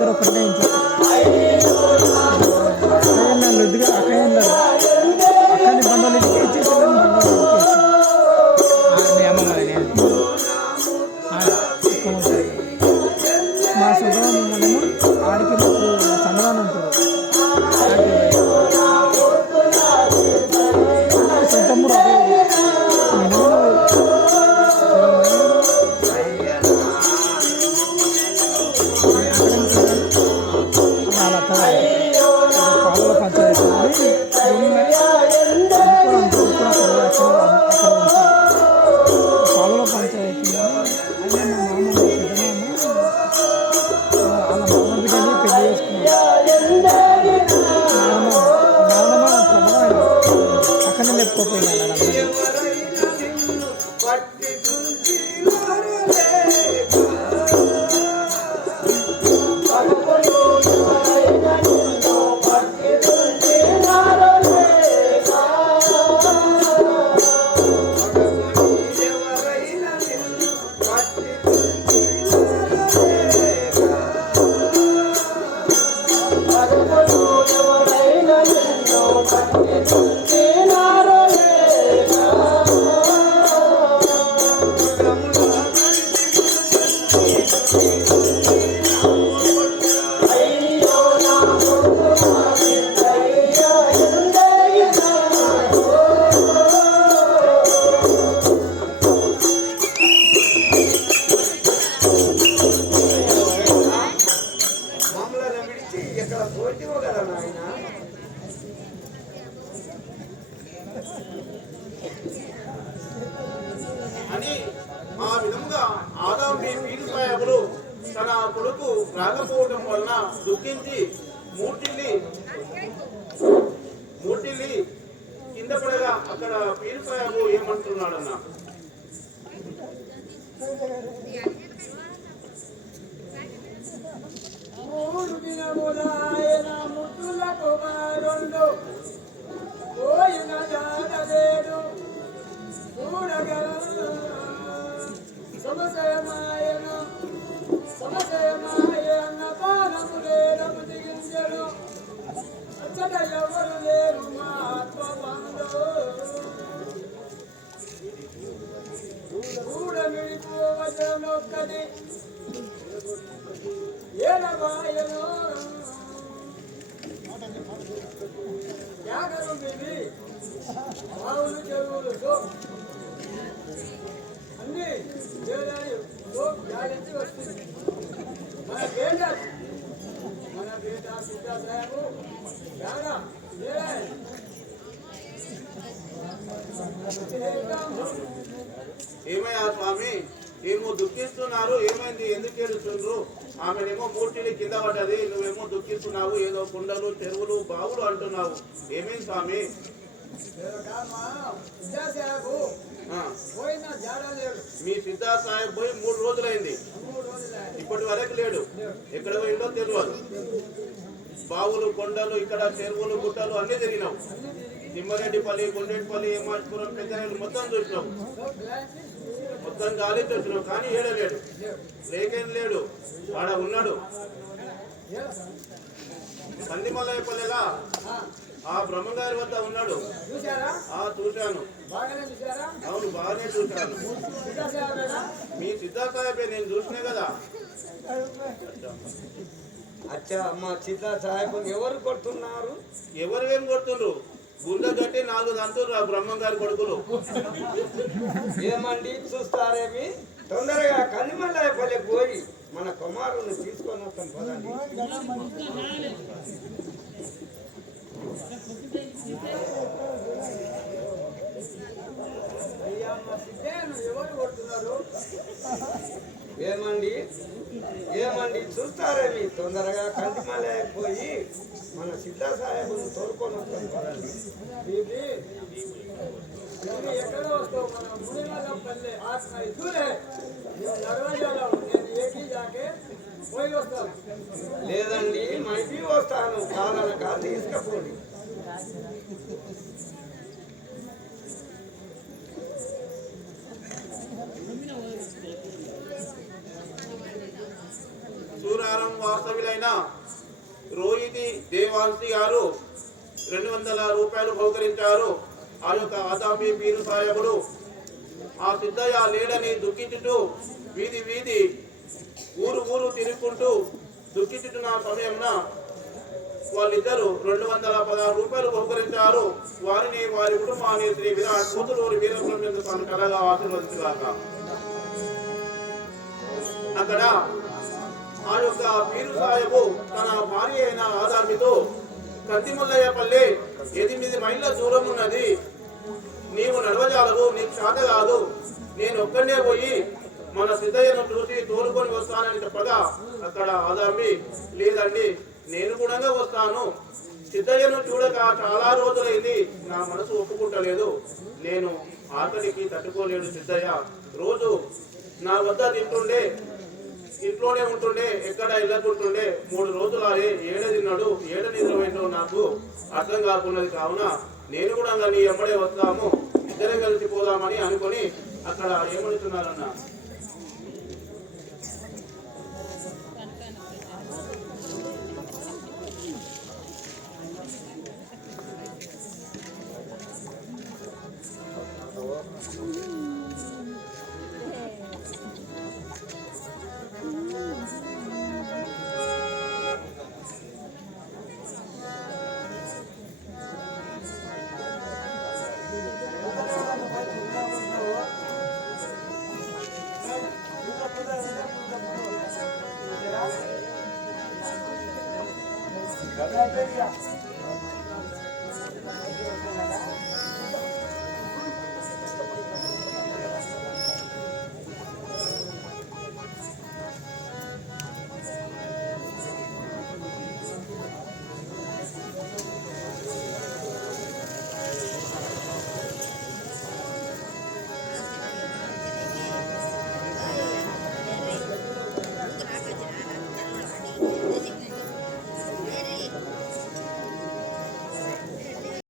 ఒకరు ఒకటే ఇంట్లో అక్కయ్య వృద్ధిగా అక్కయ్య ఉన్నారు. అక్కని బండలు ఇంటికి ఇచ్చేసి బండలు మీ అమ్మమ్మని మా సొంతం మమ్మల్ని ఆడికి చంద్రాన్ని ఉంటారు. సొంతమ్ముడు పాలల పంచాయతీ పాలల పంచాయతీ ఆయన మా మామ వాళ్ళ మామ బిడ్డని పెళ్లి చేసుకున్నాడు. అక్కడనే లేకపోయినా అని ఆ విధంగా ఆదాం పీలిపాయములు తన కొడుకు రాకపోవడం వలన దుఃఖించి మూటిల్లి కింద పడగా అక్కడ పీలిపాయము ఏమంటున్నాడన్నా, అన్ని వస్తుంది మన బేట సిద్ధా సాహెబు ఏమయ్యా స్వామి, ఏమో దుఃఖిస్తున్నారు, ఏమైంది, ఎందుకు ఏడుస్తుండ్రు? ఆమెనేమో మూర్తిని కింద పడ్డది, నువ్వేమో దుఃఖిస్తున్నావు, ఏదో కుండలు చెరువులు బావులు అంటున్నావు, ఏమేమి స్వామి? మీ సిద్ధా సాహెబ్ పోయి 3 రోజులైంది, ఇప్పటి వరకు లేడు. ఎక్కడ పోయిందో తెలియదు. బావులు కొండలు ఇక్కడ చెరువులు గుట్టలు అన్ని తిరిగినావు. తిమ్మారెడ్డిపల్లి, కొండేటిపల్లి, ఏమాజ్పురం, పెద్దనేలు మొత్తం చూసినావు. మొత్తం గాలి చూసినావు, కానీ ఏడలేడు, లేకేం లేడు. ఆడ ఉన్నాడు సంధిమల్లయ్యపల్లిలా ఆ బ్రహ్మంగారి వద్ద ఉన్నాడు. చూశాను. అవును, బాగానే చూశాను. మీ సిద్ధా సాహెబే, నేను చూసినా కదా. అచ్చా, మా సిద్ధా సాహెబ్ ఎవరు కొడుతున్నారు? ఎవరు ఏం కొడుతున్నారు? గుండె కట్టి 4 దంతులు ఆ బ్రహ్మంగారి కొడుకులు. ఏమండి చూస్తారేమి? తొందరగా కన్నిమల్లయ్యపల్లి పోయి మన కుమారుని తీసుకొని వస్తాం పదండి. ఎవరు కొడుతున్నారు? ఏమండి చూస్తారేమి? తొందరగా కన్నిమల్లయ్య పోయి మన సిద్ధా సాహెబ్ను తోడుకొని వస్తాం పదండి. ఎక్కడ వస్తావు? మన మునిమల్లపల్లి దూరే దర్వాజాలో నేను ఏకి జాకే పోయి వస్తాను. లేదండి, మైకి వస్తాను, కాదనక తీసుకపోండి. సూరారం వాస్తవ్యులైన రోహితి దేవాంశి గారు 200 రూపాయలు బహుకరించారు. ఆ యొక్క ఆదామి పీరు సాయబుడు ఆ సిద్ధయ్య లేడని దుఃఖించుతూ వీధి వీధి ఊరు ఊరు తిరుగుకుంటూ దుఃఖించుతున్న సమయంన వాళ్ళిద్దరూ 216 రూపాయలు బహుకరించారు. వారిని వారి కుటుంబాన్ని శ్రీ విరాట్ కూతులూరి వీరబ్రహ్మేంద్ర స్వామి కళగా ఆశీర్వదించుగాక. అక్కడ ఆ యొక్క పీరు సాహెబు తన భార్య అయిన ఆదామితో కందిమల్లయ్యపల్లి 8 మైళ్ళ దూరం ఉన్నది, నీవు నడవజాలవు, నీకు చేత కాదు, నేను ఒక్కడే పోయి మన సిద్ధయ్యను చూసి తోలుకొని వస్తానని చెప్పగా అక్కడ ఆదామి లేదండి నేను కూడా వస్తాను, సిద్ధయ్యను చూడక చాలా రోజులైంది, నా మనసు ఒప్పుకుంటలేదు, నేను ఆకలికి తట్టుకోలేడు సిద్ధయ్య, రోజు నా వద్ద తింటుండే, ఇంట్లోనే ఉంటుండే, ఎక్కడ వెళ్ళకుంటుండే, 3 రోజులాయే ఏడ తిన్నాడు ఏడ నిద్రపోయిందో నాకు అర్థం కాకున్నది, కావున నేను కూడా నీ ఎమ్మడే వస్తాము, ఇద్దరం కలిసిపోదామని అనుకొని అక్కడ ఏమనుతున్నారన్న Gracias.